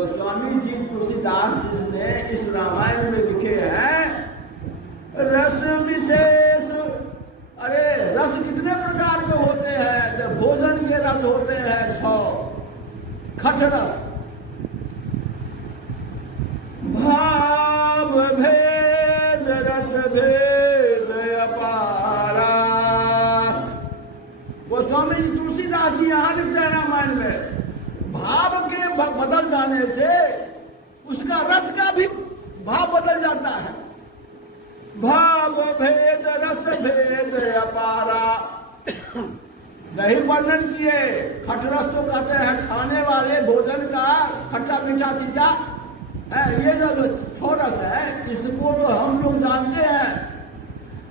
गोस्वामी जी तुलसीदास जी ने इस रामायण में लिखे हैं रस विशेष। अरे रस कितने प्रकार के होते हैं? जब भोजन के रस होते हैं 6। खट रस, भाव भेद रस भेद अपारा। गोस्वामी जी तुलसीदास जी यहां लिखते हैं रामायण में, भाव के बदल जाने से उसका रस का भी भाव बदल जाता है। भाव भेद रस भेद अपारा। नहीं वर्णन किए। खट रस तो कहते हैं खाने वाले भोजन का खट्टा मीठा तीखा है। ये जो छोरस है इसको तो हम लोग जानते हैं,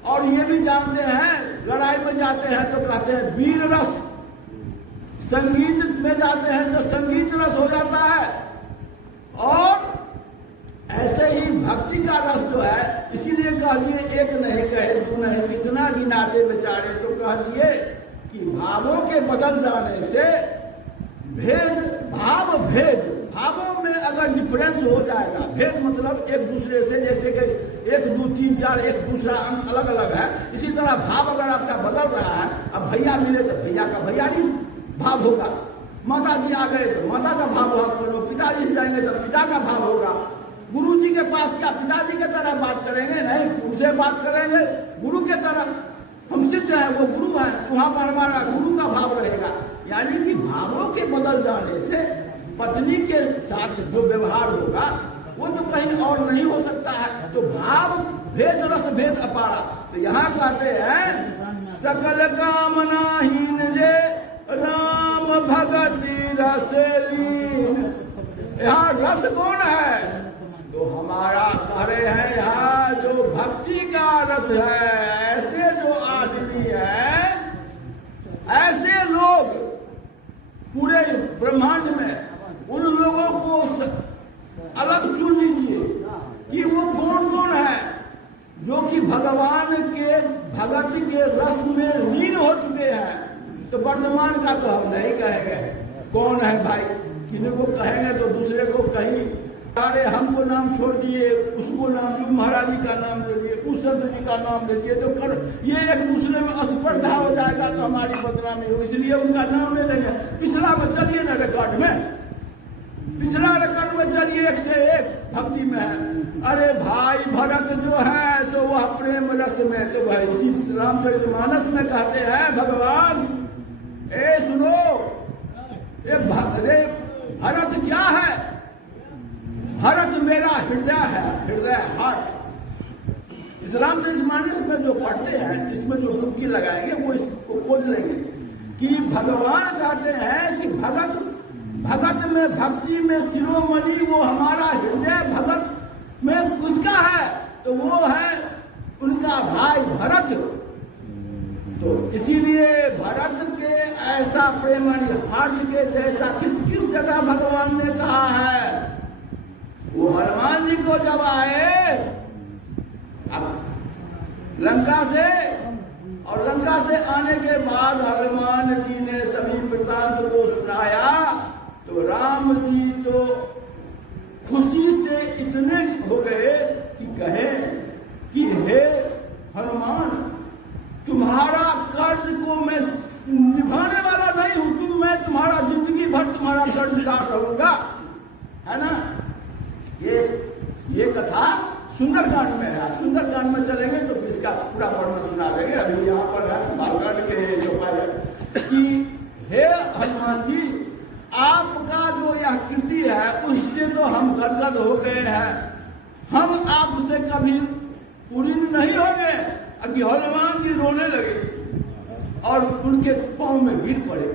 और ये भी जानते हैं लड़ाई में जाते हैं तो कहते हैं वीर रस, संगीत में जाते हैं तो संगीत रस हो जाता है। और ऐसे ही भक्ति का रस जो है, इसीलिए कह दिए एक नहीं कहे तू नहीं कितना गिनाते बेचारे, तो कह दिए कि भावों के बदल जाने से भेद, भाव भेद, भावों में अगर डिफरेंस हो जाएगा, भेद मतलब एक दूसरे से, जैसे कि 1 2 3 4 एक दूसरा अंक अलग अलग है, इसी तरह भाव अगर आपका बदल रहा है, अब भैया मिले तो भैया का भैयारी भाव होगा, माता जी आ गए तो माता का भाव होगा, पिताजी से जाएंगे तो पिता का भाव होगा। गुरु जी के पास क्या पिताजी के तरह बात करेंगे? नहीं, उनसे बात करेंगे गुरु के तरह। हम शिष्य हैं, वो गुरु है, वहां पर हमारा गुरु का भाव रहेगा। यानी कि भावों के बदल जाने से पत्नी के साथ जो व्यवहार होगा वो तो कहीं और नहीं हो सकता है। तो भाव भेद रस भेद अपारा। तो यहाँ कहते हैं सकल कामनाहीन जे राम भगति रस लीन। यहाँ रस कौन है? तो हमारा कह रहे हैं यहाँ जो भक्ति का रस है, ऐसे जो आदमी है, ऐसे लोग पूरे ब्रह्मांड में, उन लोगों को अलग चुन लीजिए कि वो कौन कौन है जो कि भगवान के भगत के रस में लीन हो चुके हैं। तो वर्तमान का तो हम नहीं कहेंगे कौन है भाई, किसी को कहेंगे तो दूसरे को कहीं अरे हमको नाम छोड़ दिए, उसको नाम दिए, महाराज जी का नाम दे दिए, उस संत जी का नाम दे दिए, तो कर ये एक दूसरे में स्पर्धा हो जाएगा तो हमारी बदनामी हो, इसलिए उनका नाम ले लेंगे। पिछला में चलिए ना रिकॉर्ड में, पिछला रिकॉर्ड में चलिए 1 से 1 भक्ति में है। अरे भाई भरत जो है सो वह प्रेम रस में, तो भाई इसी रामचरितमानस में कहते हैं भगवान ए सुनो, ये भरत क्या है? भरत मेरा हृदय है, हृदय हार्ट। इस रामचरितमानस में जो पढ़ते हैं, इसमें जो डुबकी लगाएंगे वो इसको खोज लेंगे कि भगवान कहते हैं कि भगत में भक्ति में शिरोमणि वो हमारा हृदय भगत में किसका है? तो वो है उनका भाई भरत। तो इसीलिए भरत के ऐसा प्रेमणि हार्ट के जैसा किस किस जगह भगवान ने कहा है? वो हनुमान जी को जब आए अब लंका से, और लंका से आने के बाद हनुमान जी ने सभी वृत्तांत को सुनाया, तो राम जी तो खुशी से इतने हो गए कि कहे कि हे हनुमान, तुम्हारा कर्ज को मैं निभाने वाला नहीं हूं, मैं तुम्हारा जिंदगी भर तुम्हारा कर्जदार रहूंगा, है ना। ये कथा सुंदरकांड में है। सुंदरकांड में चलेंगे तो फिर इसका पूरा वर्णन सुना देंगे। अभी यहाँ पर है बालकांड के जो पाया कि हे हनुमान जी, आपका जो यह कृति है उससे तो हम गदगद हो गए हैं, हम आपसे कभी पूर्ण नहीं होंगे। अभी हनुमान जी रोने लगे और उनके पांव में गिर पड़े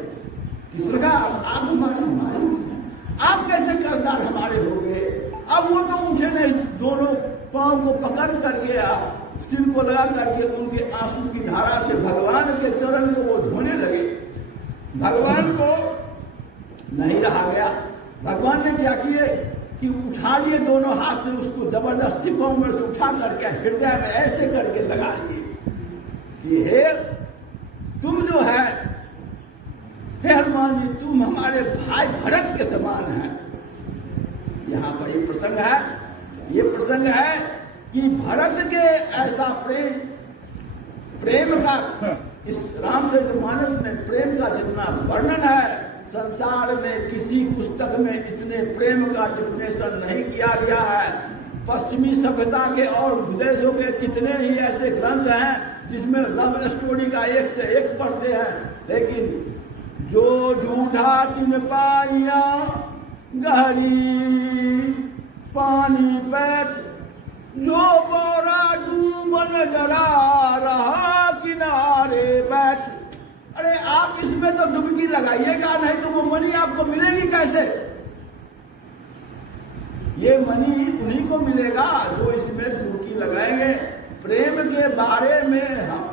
कि सरकार आप हमारे मालिक हैं, आप कैसे कर्जदार हमारे हो गए। अब वो तो उठे नहीं, दोनों पांव को पकड़ करके सिर को लगा करके उनके आंसू की धारा से भगवान के चरण को वो धोने लगे। भगवान को नहीं रहा गया, भगवान ने क्या किए कि उठा लिए दोनों हाथ से, उसको जबरदस्ती पांव में से उठा करके हृदय में ऐसे करके लगा लिए कि हे तुम जो है, हे हनुमान जी, तुम हमारे भाई भरत के समान हैं। यहाँ पर ये प्रसंग है, ये प्रसंग है कि भरत के ऐसा प्रेम का इस रामचरितमानस में प्रेम का जितना वर्णन है, संसार में किसी पुस्तक में इतने प्रेम का डिफिनेशन नहीं किया गया है। पश्चिमी सभ्यता के और विदेशों के कितने ही ऐसे ग्रंथ हैं जिसमें लव स्टोरी का एक से एक पढ़ते हैं, लेकिन जो झूठा तिन पाइया गहरी पानी बैठ, जो बोरा डूबन डरा रहा किनारे बैठ। अरे आप इसमें तो डुबकी लगाइएगा, नहीं तो वो मनी आपको मिलेगी कैसे? ये मनी उन्हीं को मिलेगा जो इसमें डुबकी लगाएंगे। प्रेम के बारे में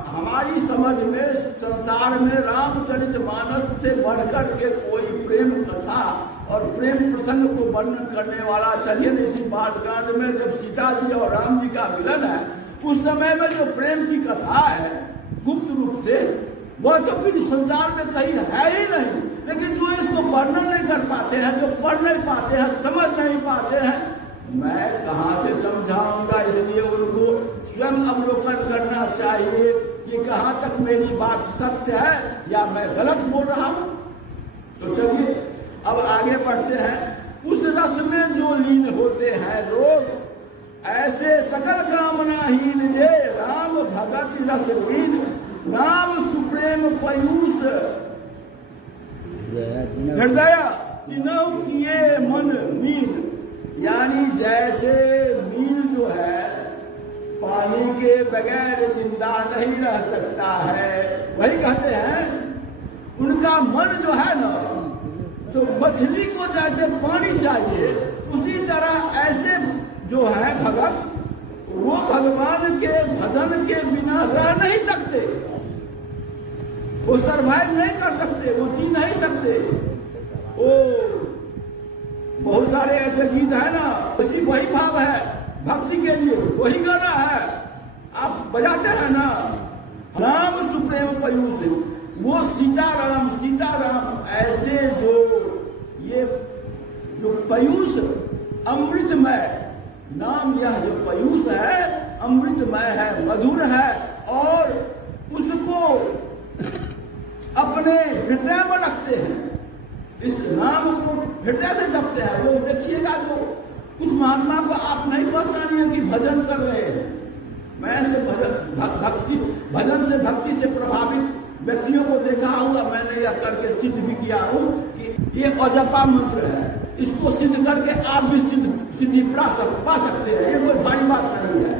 हमारी समझ में संसार में रामचरितमानस से बढ़कर के कोई प्रेम कथा और प्रेम प्रसंग को वर्णन करने वाला, चलिए इसी बालकांड में जब सीता जी और राम जी का मिलन है, उस समय में जो प्रेम की कथा है गुप्त रूप से, वह तो फिर संसार में कहीं है ही नहीं। लेकिन जो इसको वर्णन नहीं कर पाते हैं, जो पढ़ नहीं पाते हैं, समझ नहीं पाते हैं, मैं कहाँ से समझाऊंगा। इसलिए उनको स्वयं अवलोकन करना चाहिए कि कहाँ तक मेरी बात सत्य है या मैं गलत बोल रहा हूं। तो चलिए अब आगे बढ़ते हैं। उस रस में जो लीन होते हैं लोग, ऐसे सकल कामनाहीन जे राम भगत रस लीन, नाम सुप्रेम पयूष हृदय तिनौ किए मन मीन। यानी जैसे मीन जो है पानी के बगैर जिंदा नहीं रह सकता है, वही कहते हैं उनका मन जो है ना, तो मछली को जैसे पानी चाहिए, उसी तरह ऐसे जो है भगत, वो भगवान के भजन के बिना रह नहीं सकते, वो सरवाइव नहीं कर सकते, वो जी नहीं सकते। ओ बहुत सारे ऐसे गीत है ना, उसी वही भाव है भक्ति के लिए, वही गाना है आप बजाते हैं ना, राम सुप्रेम पयूष, वो सीताराम सीताराम ऐसे जो ये जो पयूष अमृतमय नाम, यह जो पयूष है अमृतमय है, मधुर है, और उसको अपने हृदय में रखते हैं, इस नाम को हृदय से जपते हैं। वो देखिएगा तो कुछ महात्मा को आप नहीं पहचानिए कि भजन कर रहे हैं। मैं ऐसे भजन से भक्ति से प्रभावित व्यक्तियों को देखा हुआ, मैंने यह करके सिद्ध भी किया हूँ कि ये अजपा मंत्र है, इसको सिद्ध करके आप भी सिद्धि पा सकते हैं। ये कोई भारी बात नहीं है,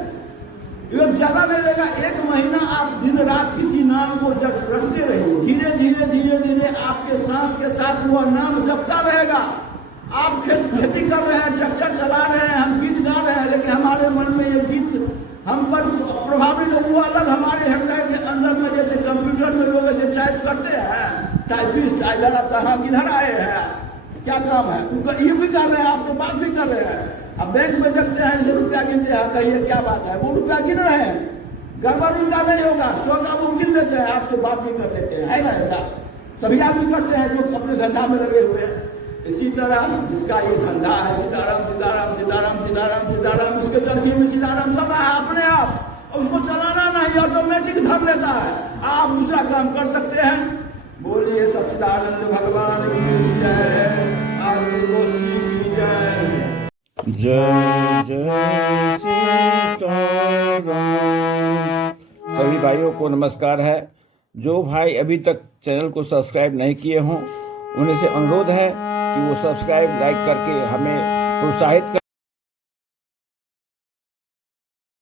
ये ज्यादा नहीं लेगा। 1 महीना आप दिन रात किसी नाम को जब रखते रहिए, धीरे धीरे धीरे धीरे आपके सांस के साथ वह नाम जपता रहेगा। आप खेती कर रहे हैं, ट्रैक्टर चला रहे हैं, हम गीत गा रहे हैं, लेकिन हमारे मन में ये गीत हम पर प्रभावी लोग, वो अलग हमारे हृदय के अंदर में, जैसे कंप्यूटर में लोग ऐसे टाइप करते हैं, टाइपिस्ट इधर आप कहाँ किधर आए हैं, क्या काम है, उनका ये भी कर रहे हैं, आपसे बात भी कर रहे हैं। अब बैंक में देखते हैं ऐसे रुपया गिनते हैं, कहिए क्या बात है, वो रुपया गिन रहे हैं, गड़बड़ उनका नहीं होगा, 100 का वो गिन लेते हैं, आपसे बात भी कर लेते हैं, है ना? ऐसा सभी आदमी करते हैं जो अपने धंधा में लगे हुए हैं। इसी तरह जिसका ये धंधा है सीताराम सीताराम सीताराम सीताराम सीताराम, उसके चरखी में सीताराम चल रहा है अपने आप, और उसको चलाना नहीं, ऑटोमेटिक धर लेता है। आप दूसरा काम कर सकते हैं। बोलिए सच्चिदानंद भगवान की जय, आनंद गोष्ठी की जय। जय जय सीताराम। सभी भाइयों को नमस्कार है। जो भाई अभी तक चैनल को सब्सक्राइब नहीं किए हों, उन्हें से अनुरोध है कि वो सब्सक्राइब लाइक करके हमें प्रोत्साहित करें।